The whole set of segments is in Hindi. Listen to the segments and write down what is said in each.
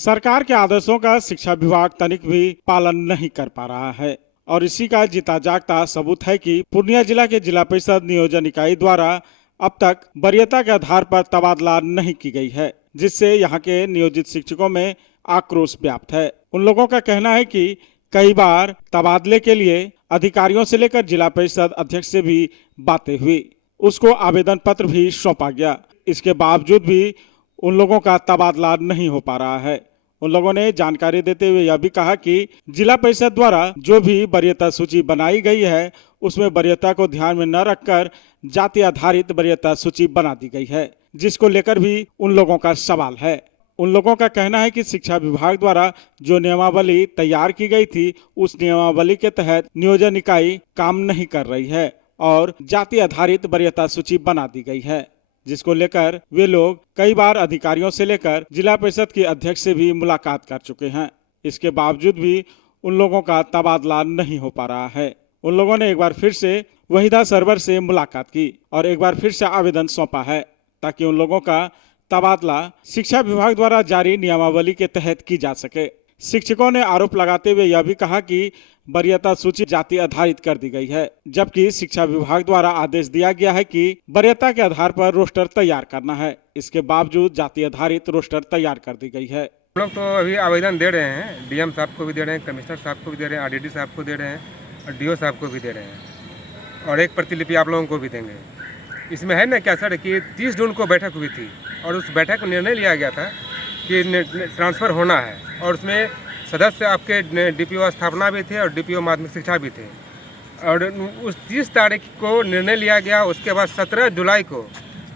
सरकार के आदेशों का शिक्षा विभाग तनिक भी पालन नहीं कर पा रहा है और इसी का जीता जागता सबूत है कि पूर्णिया जिला के जिला परिषद नियोजन इकाई द्वारा अब तक वरीयता के आधार पर तबादला नहीं की गई है, जिससे यहाँ के नियोजित शिक्षकों में आक्रोश व्याप्त है। उन लोगों का कहना है कि कई बार तबादले के लिए अधिकारियों से लेकर जिला परिषद अध्यक्ष से भी बातें हुई, उसको आवेदन पत्र भी सौंपा गया। इसके बावजूद भी उन लोगों का तबादला नहीं हो पा रहा है। उन लोगों ने जानकारी देते हुए यह भी कहा कि जिला परिषद द्वारा जो भी वरीयता सूची बनाई गई है उसमें वरीयता को ध्यान में न रखकर जाति आधारित वरीयता सूची बना दी गई है, जिसको लेकर भी उन लोगों का सवाल है। उन लोगों का कहना है कि शिक्षा विभाग द्वारा जो नियमावली तैयार की गई थी उस नियमावली के तहत नियोजन इकाई काम नहीं कर रही है और जाति आधारित वरीयता सूची बना दी गई है, जिसको लेकर वे लोग कई बार अधिकारियों से लेकर जिला परिषद के अध्यक्ष से भी मुलाकात कर चुके हैं। इसके बावजूद भी उन लोगों का तबादला नहीं हो पा रहा है। उन लोगों ने एक बार फिर से वहीदा सर्वर से मुलाकात की और एक बार फिर से आवेदन सौंपा है ताकि उन लोगों का तबादला शिक्षा विभाग द्वारा जारी नियमावली के तहत की जा सके। शिक्षकों ने आरोप लगाते हुए यह भी कहा कि वरीयता सूची जाति आधारित कर दी गई है, जबकि शिक्षा विभाग द्वारा आदेश दिया गया है कि वरीयता के आधार पर रोस्टर तैयार करना है। इसके बावजूद जाति आधारित रोस्टर तैयार कर दी गई है। हम लोग तो अभी आवेदन दे रहे हैं, डीएम साहब को भी दे रहे हैं, कमिश्नर साहब को भी दे रहे हैं, आरडीडी साहब को दे रहे हैं और डीओ साहब को भी दे रहे हैं और एक प्रतिलिपि आप लोगों को भी देंगे। इसमें है ना क्या सर कि 30 जून को बैठक हुई थी और उस बैठक में निर्णय लिया गया था कि ट्रांसफ़र होना है और उसमें सदस्य आपके डीपीओ स्थापना भी थे और डीपीओ माध्यमिक शिक्षा भी थे और उस 30 तारीख को निर्णय लिया गया। उसके बाद 17 जुलाई को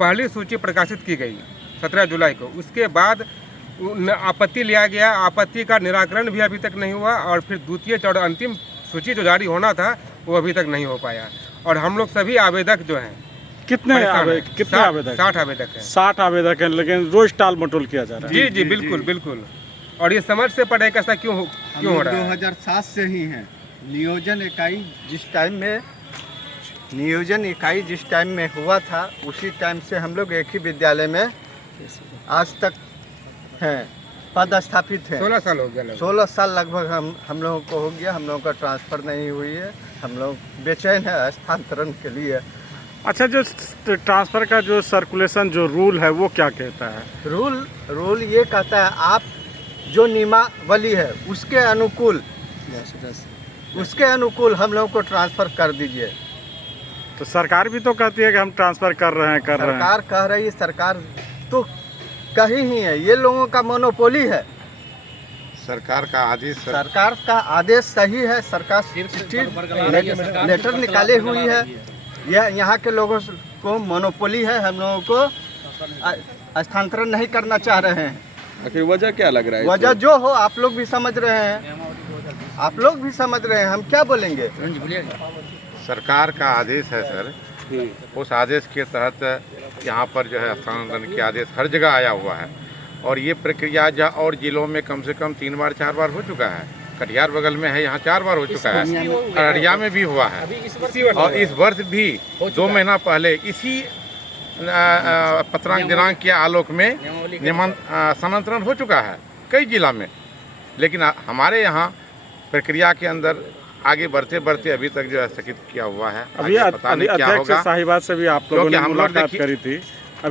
पहली सूची प्रकाशित की गई, 17 जुलाई को। उसके बाद आपत्ति लिया गया, आपत्ति का निराकरण भी अभी तक नहीं हुआ और फिर द्वितीय और अंतिम सूची जो जारी होना था वो अभी तक नहीं हो पाया। और हम लोग सभी आवेदक जो हैं, कितने आवेदक? 60 आवेदक हैं। 60 आवेदक हैं, लेकिन रोज टाल मटोल किया जा रहा है। जी बिल्कुल बिल्कुल। और ये समझ से पड़े कैसा क्यों हो रहा है? 2007 से ही हैं। नियोजन इकाई जिस टाइम में हुआ था उसी टाइम से हम लोग एक ही विद्यालय में आज तक हैं, पद स्थापित है। 16 साल हो गया। 16 साल लगभग हम लोगों को हो गया। हम लोगों का ट्रांसफ़र नहीं हुई है। हम लोग बेचैन है स्थानांतरण के लिए। अच्छा, जो ट्रांसफर का जो सर्कुलेशन जो रूल है वो क्या कहता है? रूल ये कहता है आप जो नियमावली है उसके अनुकूल हम लोगों को ट्रांसफ़र कर दीजिए। तो सरकार भी तो कहती है कि हम ट्रांसफर कर रहे हैं। सरकार कह रही है, सरकार तो कही ही है, ये लोगों का मोनोपोली है। सरकार का आदेश सही है। सरकार लेटर निकाले हुई है। यह यहाँ के लोगों को मोनोपोली है। हम लोगों को स्थानांतरण नहीं करना चाह रहे हैं। आखिर वजह क्या लग रहा है? वजह जो हो आप लोग भी समझ रहे हैं, हम क्या बोलेंगे। सरकार का आदेश है सर, उस आदेश के तहत यहाँ पर जो है स्थानांतरण के आदेश हर जगह आया हुआ है और ये प्रक्रिया और जिलों में कम से कम 3 बार 4 बार हो चुका है। कटिहार बगल में है, यहाँ 4 बार हो चुका है, अररिया में भी हुआ है और इस वर्ष भी 2 महीना पहले इसी पत्रांक दिनांक के आलोक में स्थानांतरण हो चुका है कई जिला में। लेकिन हमारे यहाँ प्रक्रिया के अंदर आगे बढ़ते बढ़ते अभी तक जो है स्थगित किया हुआ है। अभी अध्यक्ष साहिबा से भी आप लोगों ने मुलाकात करी थी।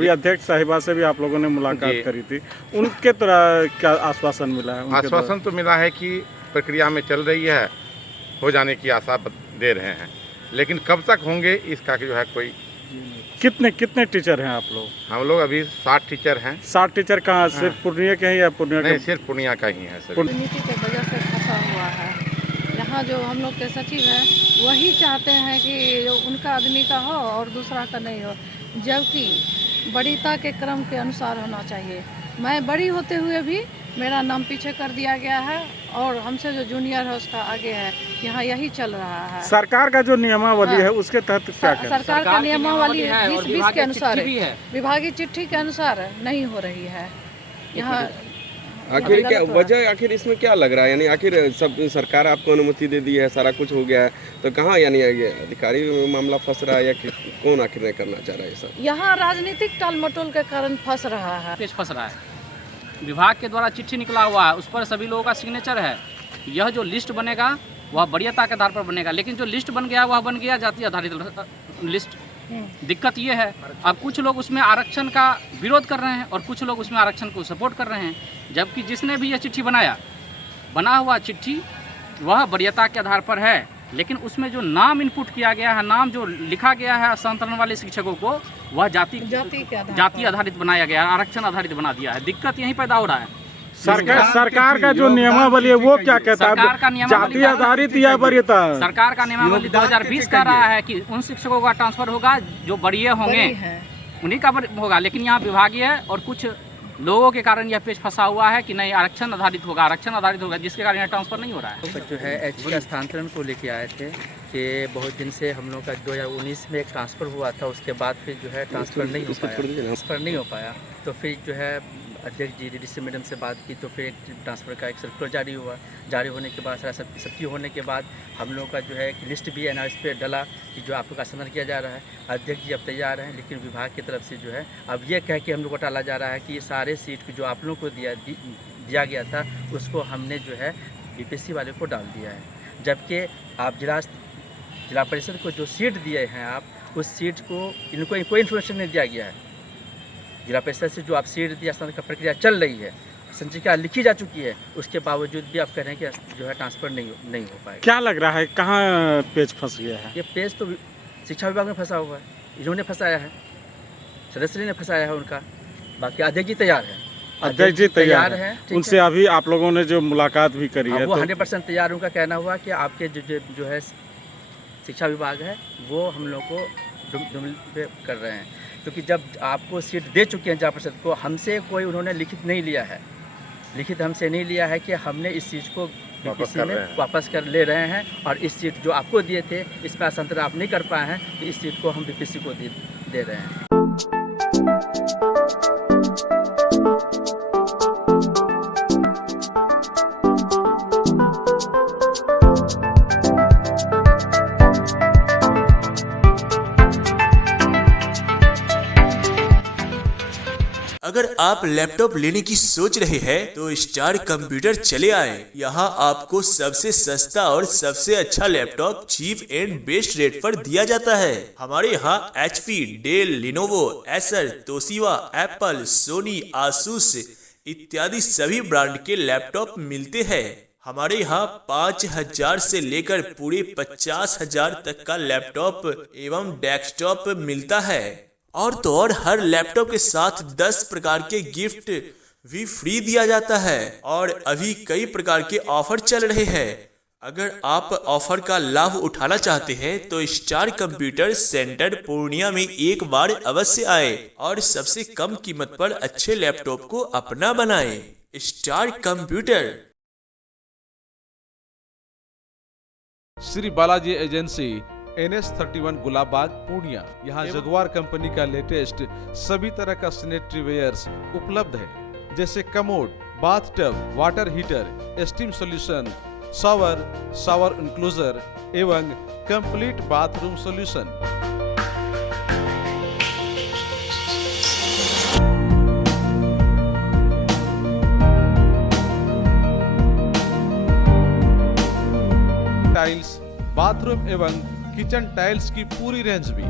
अध्यक्ष साहिबा से भी आप लोगों ने मुलाकात करी थी। उनके तरह क्या आश्वासन मिला है? आश्वासन तो मिला है कि प्रक्रिया में चल रही है, हो जाने की आशा दे रहे हैं, लेकिन कब तक होंगे इसका जो है कोई। कितने टीचर हैं आप लोग? हम लोग अभी 60 टीचर हैं। 60 टीचर कहाँ? सिर्फ पूर्णिया के हैं या पूर्णिया? नहीं, सिर्फ पूर्णिया का ही है सर। नीति के वजह से फंसा हुआ है। यहाँ जो हम लोग के सचिव हैं वही चाहते हैं कि जो उनका आदमी का हो और दूसरा का नहीं हो, जबकि वरीयता के क्रम के अनुसार होना चाहिए। मैं बड़ी होते हुए भी मेरा नाम पीछे कर दिया गया है और हमसे जो जूनियर है उसका आगे है। यहाँ यही चल रहा है। सरकार का जो नियमावली है उसके तहत क्या सरकार का नियमावली 2020 के अनुसार, विभागीय चिट्ठी के अनुसार नहीं हो रही है यहाँ। आखिर क्या वजह, आखिर इसमें क्या लग रहा है? यानी आखिर सब सरकार आपको अनुमति दे दी है, सारा कुछ हो गया है, तो कहाँ यानी ये अधिकारी मामला फंस रहा है या कौन आखिर नहीं करना चाह रहा है सब? यहाँ राजनीतिक टाल मटोल के कारण फंस रहा है। विभाग के द्वारा चिट्ठी निकला हुआ है, उस पर सभी लोगों का सिग्नेचर है। यह जो लिस्ट बनेगा वह वरीयता के आधार पर बनेगा, लेकिन जो लिस्ट बन गया वह बन गया जाति आधारित लिस्ट। दिक्कत ये है, अब कुछ लोग उसमें आरक्षण का विरोध कर रहे हैं और कुछ लोग उसमें आरक्षण को सपोर्ट कर रहे हैं, जबकि जिसने भी यह चिट्ठी बना हुआ चिट्ठी वह वरीयता के आधार पर है, लेकिन उसमें जो नाम इनपुट किया गया है, नाम जो लिखा गया है स्थानांतरण वाले शिक्षकों को, वह जाति आधारित बनाया गया है, आरक्षण आधारित बना दिया है। दिक्कत यहीं पैदा हो रहा है। सरकार का जो नियमावली है वो क्या कहता है, जाति आधारित या वरीयता? सरकार का नियमावली 2020 कह रहा है कि उन शिक्षकों का ट्रांसफर होगा जो वरीय होंगे, उन्हीं का होगा, लेकिन यहाँ विभागीय और कुछ लोगों के कारण यह पेच फंसा हुआ है कि नहीं आरक्षण आधारित होगा, जिसके कारण यह ट्रांसफर नहीं हो रहा है। जो है एचपी का स्थानांतरण को लेके आए थे कि बहुत दिन से हम लोग का 2019 में एक ट्रांसफ़र हुआ था, उसके बाद फिर जो है ट्रांसफ़र नहीं हो पाया, तो फिर जो है अध्यक्ष जी डीडीसी मैडम से बात की, तो फिर ट्रांसफ़र का एक सर्कुलर जारी होने के बाद सारा सबकी होने के बाद हम लोग का जो है एक लिस्ट भी एनआरएस पे डला कि जो आपको का संदर्भ किया जा रहा है। अध्यक्ष जी अब तैयार हैं, लेकिन विभाग की तरफ से जो है अब ये कह के हम लोग को टाला जा रहा है कि ये सारे सीट जो आप लोगों को दिया गया था उसको हमने जो है बीपीएससी वाले को डाल दिया है, जबकि आप जिला परिषद को जो सीट दिए हैं आप उस सीट को इनको कोई इन्फॉर्मेशन नहीं दिया गया है। जिला परिषद से जो आप सीट दिया का प्रक्रिया चल रही है, संचिका लिखी जा चुकी है, उसके बावजूद भी आप कह रहे हैं कि जो है ट्रांसफ़र नहीं हो पाएगा। क्या लग रहा है कहाँ पेच फंस गया है? ये पेच तो शिक्षा विभाग में फंसा हुआ है, इन्होंने फंसाया है, सदस्य ने फंसाया है उनका। बाकी अध्यक्ष जी तैयार है, अध्यक्ष जी तैयार है, उनसे अभी आप लोगों ने जो मुलाकात भी करी है वो तो 100% तैयार। उनका कहना हुआ कि आपके जो है शिक्षा विभाग है वो हम लोग को डुप्लीकेट कर रहे हैं, क्योंकि जब आपको सीट दे चुके हैं जिला परिषद को, हमसे कोई उन्होंने लिखित हमसे नहीं लिया है कि हमने इस चीज़ को बीपीएससी में वापस कर ले रहे हैं, और इस सीट जो आपको दिए थे इसमें हस्तांतरण आप नहीं कर पाए हैं, तो इस सीट को हम बीपीएससी को दे रहे हैं। अगर आप लैपटॉप लेने की सोच रहे हैं तो स्टार कंप्यूटर चले आए। यहाँ आपको सबसे सस्ता और सबसे अच्छा laptop cheap and best rate पर दिया जाता है। हमारे यहाँ HP, Dell, Lenovo, Acer, Toshiba, Apple, Sony, Asus इत्यादि सभी ब्रांड के लैपटॉप मिलते हैं। हमारे यहाँ 5000 से लेकर पूरे 50,000 तक का लैपटॉप एवं डेस्कटॉप मिलता है, और तो और हर लैपटॉप के साथ 10 प्रकार के गिफ्ट भी फ्री दिया जाता है, और अभी कई प्रकार के ऑफर चल रहे हैं। अगर आप ऑफर का लाभ उठाना चाहते हैं तो स्टार कंप्यूटर सेंटर पूर्णिया में एक बार अवश्य आए और सबसे कम कीमत पर अच्छे लैपटॉप को अपना बनाएं। Star computer. Shri Balaji agency NS31 Gulabbagh Purnia. यहाँ जगुआर कंपनी का लेटेस्ट सभी तरह का सैनिटरी वेयर्स उपलब्ध है, जैसे commode, bathtub, water heater, steam solution, shower enclosure एवं complete bathroom solution. Tiles, bathroom एवं किचन टाइल्स की पूरी रेंज भी।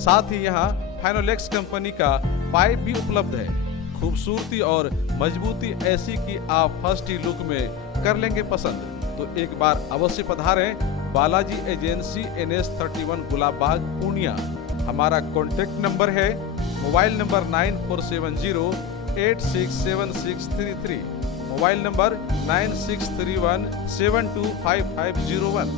साथ ही यहाँ फाइनोलेक्स कंपनी का पाइप भी उपलब्ध है। खूबसूरती और मजबूती ऐसी कि आप फर्स्ट ही लुक में कर लेंगे पसंद। तो एक बार अवश्य पधारें बालाजी एजेंसी NS31 गुलाबबाग पूर्णिया। हमारा कॉन्टेक्ट नंबर है mobile number 9470867633, mobile number 9631725501।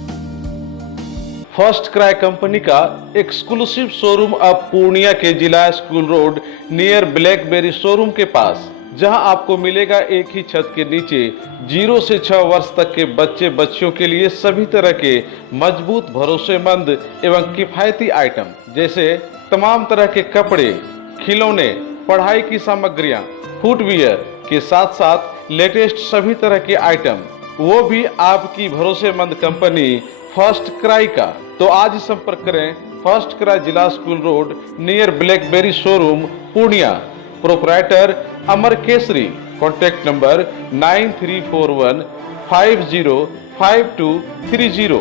First cry company का एक्सक्लूसिव शोरूम अब पूर्णिया के जिला school road near BlackBerry showroom के पास, जहां आपको मिलेगा एक ही छत के नीचे 0 से 6 वर्ष तक के बच्चे बच्चियों के लिए सभी तरह के मजबूत, भरोसेमंद एवं किफायती आइटम, जैसे तमाम तरह के कपड़े, खिलौने, पढ़ाई की सामग्रियां, फुटवियर के साथ साथ लेटेस्ट सभी तरह के आइटम, वो भी आपकी भरोसेमंद कंपनी फर्स्ट क्राई का। तो आज ही संपर्क करें फर्स्ट क्राई जिला school road near BlackBerry showroom Purnia. Proprietor Amar Kesari. Contact number 9341505230।